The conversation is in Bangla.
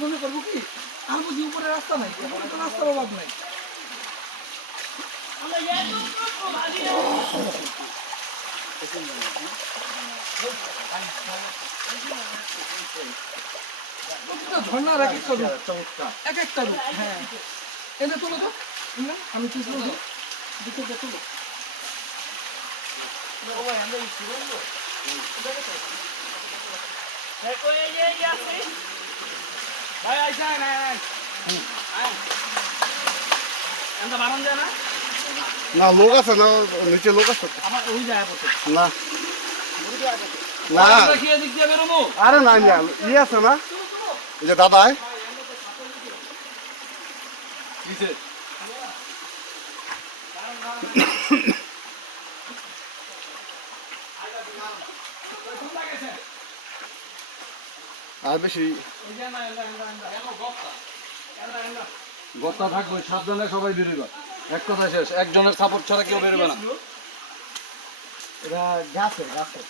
ধরে করবো কি আর বুঝি উপরে রাস্তা নাই উপরে তো রাস্তার অভাব নাই ঝর্ণার এক একটা রূপ চমৎকার এক একটা রূপ হ্যাঁ এনে তোলো তো আমি কি করবো দিকে দেখো না লোক আছে না নিচে লোক আছে না না আরে না ইয়ে আছে না এই যে দাদাই আর বেশি গর্তা থাকবে সাবধানে সবাই বেরোবে এক কথা শেষ একজনের সাপোর্ট ছাড়া কেউ বেরোবে না এটা গাছে গাছে